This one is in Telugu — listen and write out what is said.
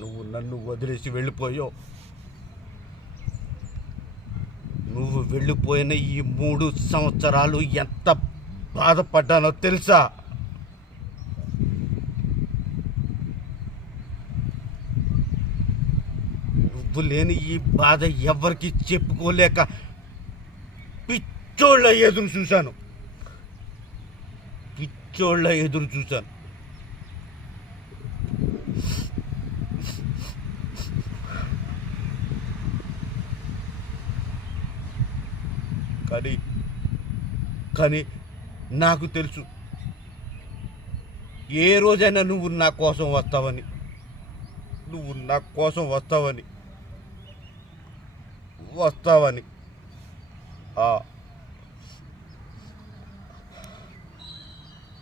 నువ్వు నన్ను వదిలేసి వెళ్ళిపోయావు. నువ్వు వెళ్ళిపోయిన ఈ 3 సంవత్సరాలు ఎంత బాధపడ్డానో తెలుసా? నువ్వు లేని ఈ బాధ ఎవరికి చెప్పుకోలేక పిచ్చోళ్ళ ఎదురు చూశాను. కానీ నాకు తెలుసు, ఏ రోజైనా నువ్వు నా కోసం వస్తావని.